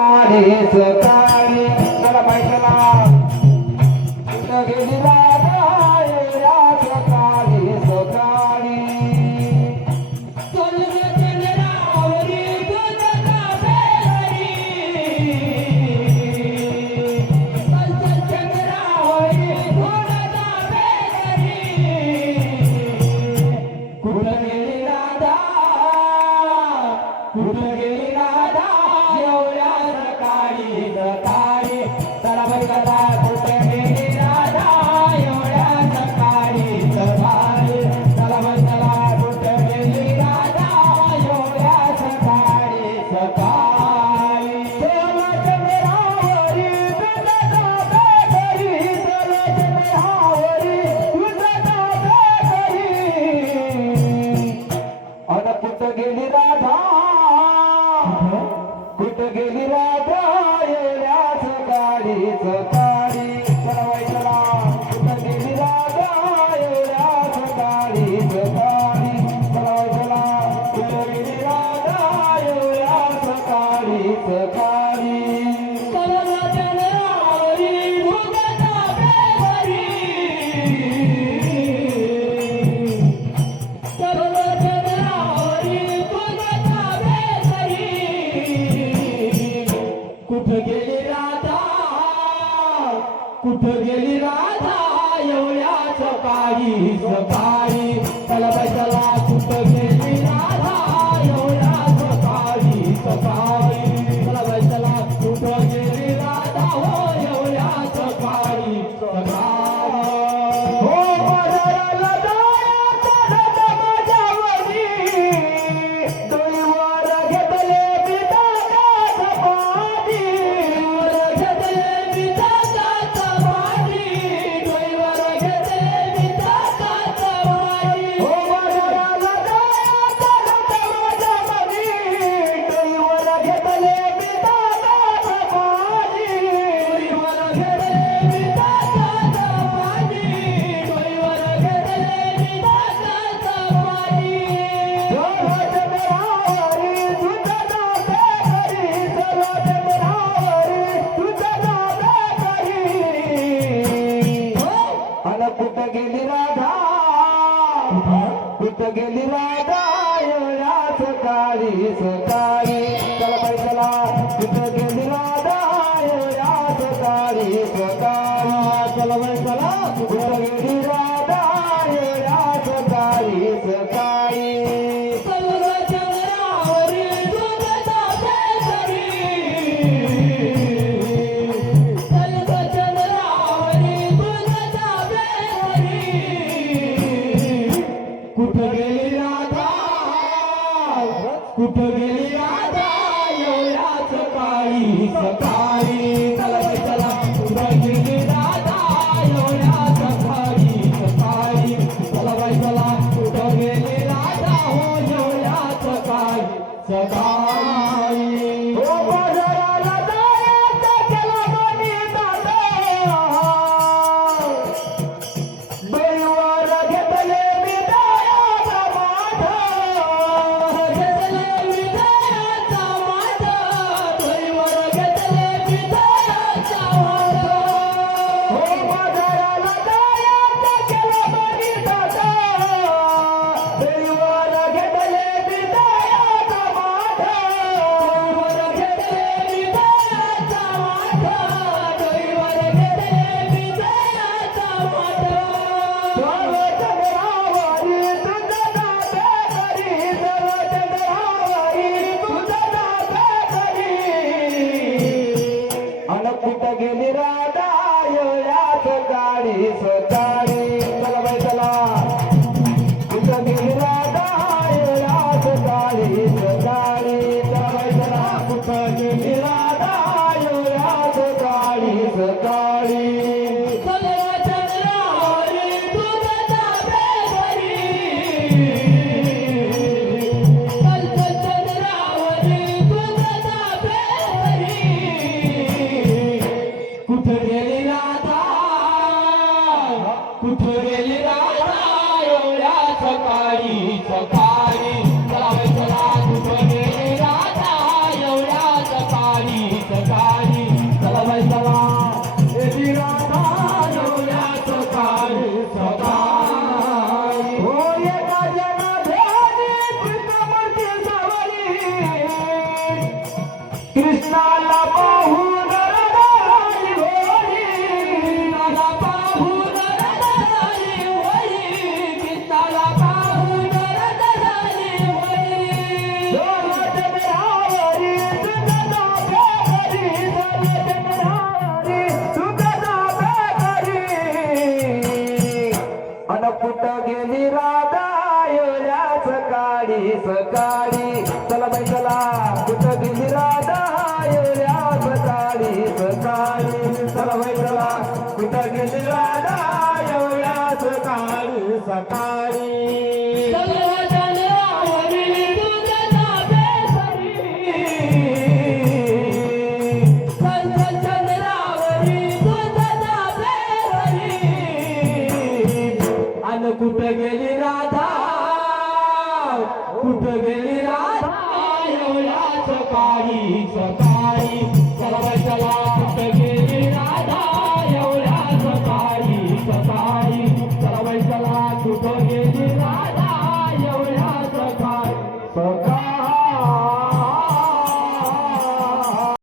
सकाळी सकाळी चला बाई चला कुठं गेली राधा एवढ्या सकाळी सकाळी कुठं गेली राधा कुठं गेली राधा एवढ्या सकाळी सकाळी चला बाई चला कुठं गेली राधा एवढ्या सकाळी सकाळी चला बाई चला कुठं गेली राधा एवढ्या सकाळी सकाळी चला चंद्रावरी तुझा ताबे करी चला चंद्रावरी तुझा ताबे करी अन कुठं गेली राधा कुठं गेली राधा एवढ्या सकाळी सकाळी चला बाई चला कुठं गेली राधा एवढ्या सकाळी सकाळी चला बाई चला कुठं गेली राधा एवढ्या सकाळी सकाळी चला चंद्रावरी तुझा ताबे करी चला चंद्रावरी तुझा ताबे करी कुठं गेली राधा कुठं गेली राधा एवढ्या सकाळी सकाळी चला बाई चला कुठं गेली राधा एवढ्या सकाळी सकाळी चला बाई चला कुठं गेली राधा हो एवढ्या सकाळी सकाळी हो बाजाराला जायचं झालं माझ्यावरी डोईवर घेतले बिदाकाचं पाणी घेतले बिदाकाचं पाणी डोईवर घेतले बिदाकाचं पाणी हो बाजाराला जायचं झालं माझ्यावरी डोईवर घेतले बिदाकाचं पाणी डोईवर घेतले बिदाकाचं पाणी डोईवर घेतले बिदाकाचं पाणी चला चंद्रावरी तुझा ताबे करी चला चंद्रावरी तुझा ताबे करी अन कुठं गेली राधा कुठं गेली राधा एवढ्या सकाळी सकाळी चला बाई चला कुठं गेली राधा एवढ्या सकाळी सकाळी चला बाई चला कुठं गेली राधा एवढ्या सकाळी सकाळी चला चंद्रावरी तुझा ताबे करी चला चंद्रावरी तुझा ताबे करी कुठं गेली राधा कुठं गेली राधा एवढ्या सकाळी सकाळी चला बाई चला कुठं गेली राधा एवढ्या सकाळी सकाळी चला बाई चला कुठं गेली राधा हो एवढ्या सकाळी सकाळी हो बाजाराला जायचं केला म्हणी दादा डोईवर घेतले बिदायाचा माठा घेतले बिदायाचा माठा डोईवर घेतले बिदायाचा माठा हो बाजाराला जायचं केलं म्हणी दादा डोईवर घेतले बिदायाचा माठा डोईवर घेतले बिदायाचा माठा डोईवर घेतले बिदायाचा माठा चला चंद्रावरी तुझा ताबे करी चला चंद्रावरी तुझा ताबे करी अन कुठं गेली राधा एवढ्या सकाळी सकाळी चला बाई चला कुठं गेली राधा एवढ्या सकाळी सकाळी चला बाई चला कुठं गेली राधा एवढ्या सकाळी सकाळी चला चंद्रावरी तुझा ताबे करी चला चंद्रावरी तुझा ताबे करी कुठं गेली राधा कुठं गेली राधा एवढ्या सकाळी सकाळी चला बाई चला कुठं गेली राधा एवढ्या सकाळी कृष्णाला पाहून रडाई होई, कृष्णाला पाहून रडाई होई, कृष्णाला पाहून रडाई होई. चंद्रावरी तुझा बेकरी, चंद्रावरी तुझा बेकरी. अन कुठ गेली राधा एवढ्या सकाळी सकाळी. चला बाई चला, कुठ गेली राधा एवढ्या सकाळी सकाळी. चला बाई चला, कुठ गेली राधा एवढ्या सकाळी सकाळी. चंद्रावरी तुझा बेकरी, चंद्रावरी तुझा बेकरी. अन कुठं गेली राधा, कुठं गेली राधा एवढ्या सकाळी सकाळी. चला बाई चला, कुठं गेली राधा एवढ्या सकाळी सकाळी. चला बाई चला, कुठं गेली राधा